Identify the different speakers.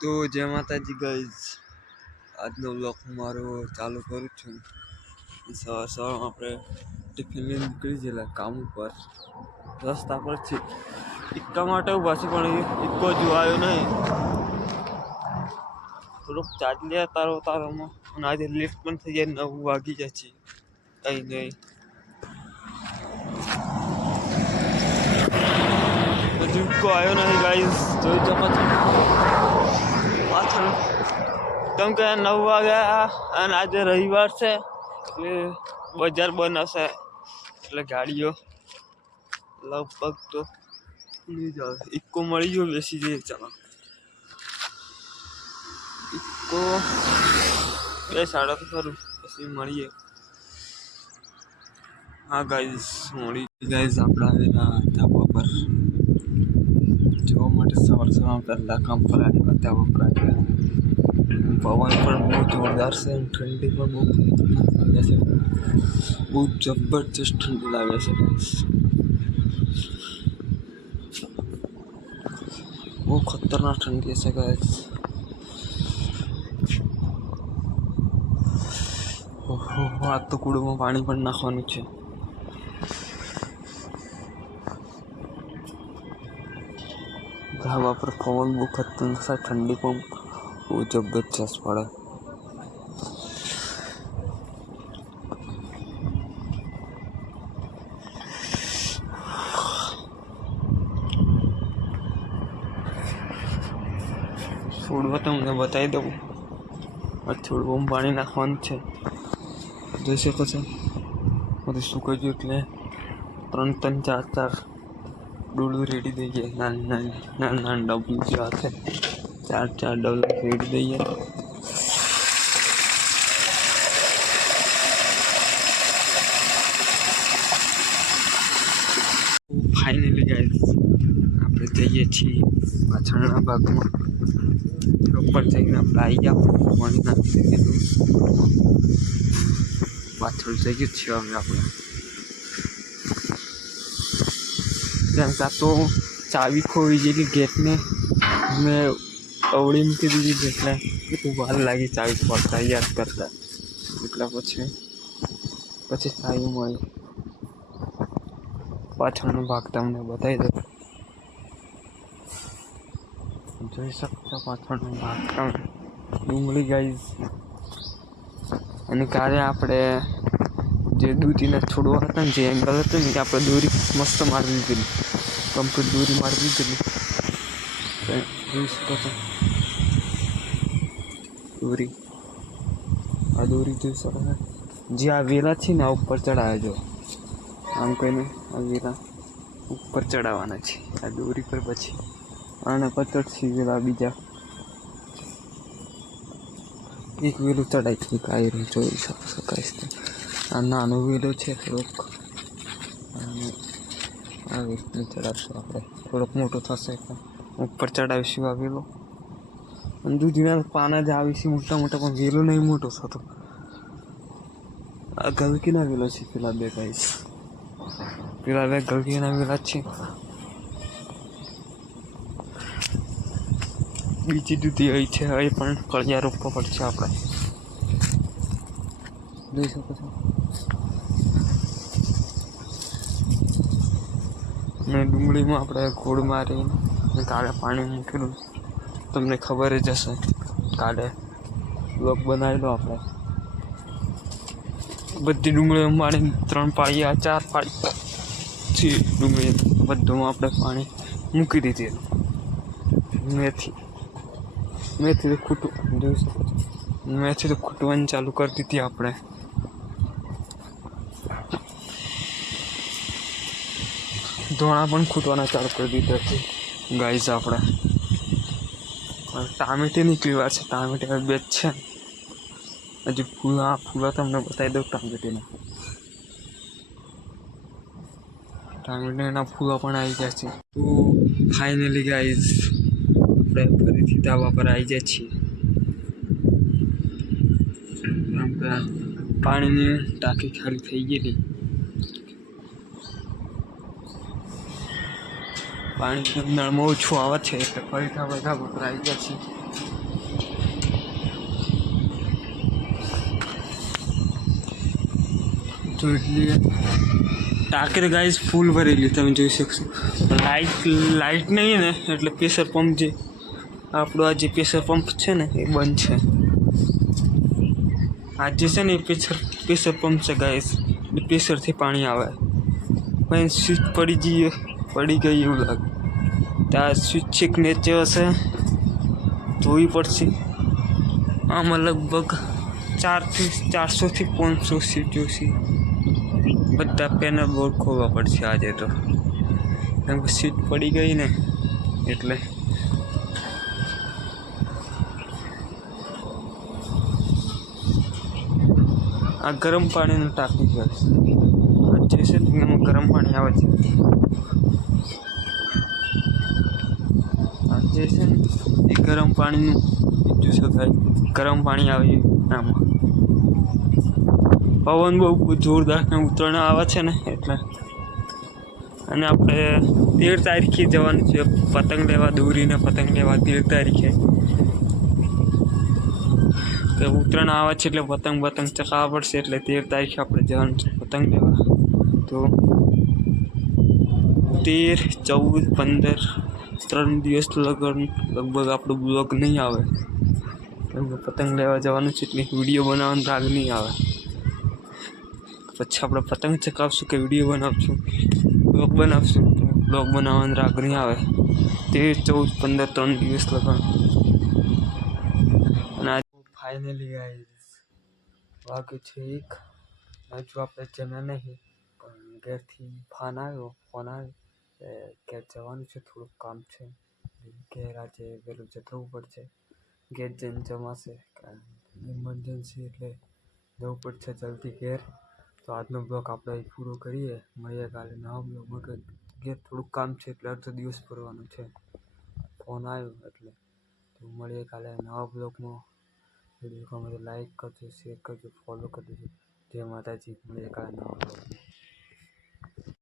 Speaker 1: તો જય માતાજી ગઈઝ આજનો બ્લોક હું મારો ચાલુ કરું છું. સવાર સવારમાં આપણે ટિફિન લઈને નીકળી ગયેલા કામ ઉપર. રસ્તા પર છે. ઇક્કા માટે ઊભા છે, પણ ઇક્કો જો આવ્યો નહીં. થોડુંક ચાલી લે તારો, તારોમાં. અને આજે લિફ્ટ પણ થઈ જાય નવ વાગી જાય છે. કંઈ નહીં. ઇક્કો આવ્યો નહીં ગાઈઝ જોઈ શકો છો પાછળ. કેમ કે નવ વાગ્યા અને આજે રવિવાર છે, એટલે બજાર બંધ હશે. એટલે ગાડીઓ લગભગ તો ઇક્કો મળી ગયો, બેસી જઈએ, ચાલો. ઇક્કો બે સાડા તો ખરું, પછી મળીએ. હા ગાઈઝ મળી ગાઈઝ આપણા ધાબા પર. જોવા માટે સવાર સવાર પહેલાં કામ પર આવ્યા વપરાય પર પવન પણ બહુ જોરદાર છે અને ઠંડી પણ બહુ લાગે છે. બહુ જબરજસ્ત ઠંડી લાગે છે. બહુ ખતરનાક ઠંડી છે ગાઈસ ઓહો, આ તો કુડમાં પાણી પણ નાખવાનું છે. ધાબા પર પવન બહુ ખતરનાક ઠંડી પણ બહુ જબરજસ્ત પડે છોડવા તમને બતાવી દઉં આ છોડવામાં પાણી નાખવાનું છે જોઈ શકો છો બધું સુકાઈ ગયું એટલે ત્રણ ત્રણ ચાર ચાર ડોલું રેડી દઈએ નાના, નાની નાની ડબલું જે હાથે ચાર ચાર ડબલું રેડી દઈએ ફાઇનલી ગાઈસ આપણે જઈએ છીએ પાછળના ભાગમાં. ઉપર જઈને આપણે આવી ગયા પાણી નાખી દીધું પાછળ જઈએ છીએ અમે આપણે. કે તો ચાવી ખોવી જેલી ગેટને મેં અવળી મૂકી દીધી એટલે એટલું વાર લાગી ચાવી ખોલતા, યાદ કરતા. એટલા પછી પછી ચાવી મળી. પાછળનો ભાગ તમને બતાવી દઉં. જોઈ શકશો પાછળનો ભાગ તમે. ડુંગળી ગાઈઝ. અને કાલે આપણે જે દૂધીના છોડવા હતા ને, જે એંગલ હતો ને આપણે દોરી મસ્ત મારી દીધેલી કમ્પ્લીટ દોરી મારી દીધેલી તો જોઈ શકો છો દોરી આ દોરી જોઈ શકો છો જે આ વેલા છે ને આ ઉપર ચડાવજો આમ કહીને આ વેલા ઉપર ચડાવવાના છે આ દોરી પર પછી આને છે વેલા બીજા એક વેલું ચડાવી છે કાંઈ જોઈ શકો શકાય આ નાનો વેલો છે થોડોક આ રીતનું ચડાવશું આપણે. થોડોક મોટો થશે ઉપર ચડાવીશું આ વેલો. અને દૂધીના પાના જ આવીશું મોટા મોટા પણ વેલો નહીં, મોટો થતો. આ ગલકીના વેલો છે? પેલા બે છે પેલા બે ગલકીના વેલા છે. બીજી દૂધી અહીં છે અહીં પણ કળિયા રોપવા પડશે આપણે. જોઈ શકો છો. ને ડુંગળીમાં આપણે ગોળ મારીને કાલે પાણી મૂકેલું. તમને ખબર જ હશે. કાલે બ્લોક બનાવેલો આપણે. બધી ડુંગળીઓ મારી ત્રણ પાળી આ ચાર પાળી છે ડુંગળી બધુંમાં આપણે પાણી મૂકી દીધેલું મેથી મેથી તો ખૂટું જોઈ શકો મેથી તો ખૂટવાની ચાલુ કરી દીધી આપણે. ધોણા પણ ખૂટવાના ચાલુ કરી દીધા છે. ગાઈઝ આપણે ટામેટી નીકળી વાર છે. ટામેટી બે છે. હજી ફૂલા ફૂલા તમને બતાવી દઉં ટામેટીના. ટામેટીના ફૂલા પણ આવી ગયા છે. તો ફાઇનલી ગાઈઝ આપણે ફરીથી ધાબા પર આવી જાય છીએ. પાણીની ટાંકી ખાલી થઈ ગયેલી. પાણી નળમાં ઓછું આવે છે એટલે ફરીથી બધા વપરાઈ ગયા છે. તો એટલે ટાંકી તો ગાઈસ ફૂલ ભરેલી, તમે જોઈ શકશો. લાઇટ લાઇટ નહીં ને, એટલે પ્રેશર પંપ જે, આપણો આ જે પ્રેશર પંપ છે ને, એ બંધ છે. આ જે છે ને, એ પ્રેશર પ્રેશર પંપ છે ગાઈસ. પ્રેશરથી પાણી આવે. પણ સ્વિચ પડી જઈએ. પડી ગઈ એવું લાગે. ત્યાં સ્વિચ્છિક છેક નીચે હશે જોવી પડશે. આમાં લગભગ ચારથી, ચારસોથી પાંચસો સીટ જોશે. બધા પેનલ બોર્ડ ખોલવા પડશે આજે તો. કેમ સીટ પડી ગઈ ને, એટલે. આ ગરમ પાણીનું ટાંકી આ જે છે એમાં ગરમ પાણી આવે છે. જે છે ને એ ગરમ પાણીનું શું થાય? ગરમ પાણી આવે આમાં પવન બહુ જોરદાર ને ઉત્તરાયણ આવે છે ને એટલે. અને આપણે તેર તારીખે જવાનું છે. પતંગ લેવા, દોરીને પતંગ લેવા તેર તારીખે. તો ઉત્તરાયણ આવે છે એટલે પતંગ પતંગ ચકાવવા પડશે એટલે તેર તારીખે આપણે જવાનું છે પતંગ લેવા. તો તેર ચૌદ પંદર ત્રણ દિવસ લગન લગભગ આપણો બ્લોગ નહીં આવે કેમ કે પતંગ લેવા જવાનું છે એટલે વીડિયો બનાવવાનો રાગ નહીં આવે પછી આપણે પતંગ ચકાવશું કે વીડિયો બનાવશું બ્લોગ બનાવશું બ્લોગ બનાવવાનો રાગ નહીં આવે તેર ચૌદ પંદર ત્રણ દિવસ લગન અને આજ ફાઇનલી ગાઈસ વાગ્યું છે એક હજુ આપણે જમ્યા નહીં પણ ઘેરથી ફોન આવ્યો ફોન આવ્યો ઘેર જવાનું છે, થોડુંક કામ છે. ઘેર આજે વહેલું જવું પડશે. ઘેર જઈને જમાશે. ઇમરજન્સી એટલે જવું પડશે જલ્દી ઘેર. તો આજનો બ્લોગ આપણે પૂરો કરીએ. મળીએ કાલે નવા બ્લોગમાં કે ઘેર થોડુંક કામ છે એટલે અડધો દિવસ ભરવાનો છે. ફોન આવ્યો એટલે. તો મળીએ કાલે નવા બ્લોગમાં વીડિયો ગમે લાઈક કરજો શેર કરજો ફોલો કરજો. જય માતાજી. મળીએ કાલે નવા બ્લોગમાં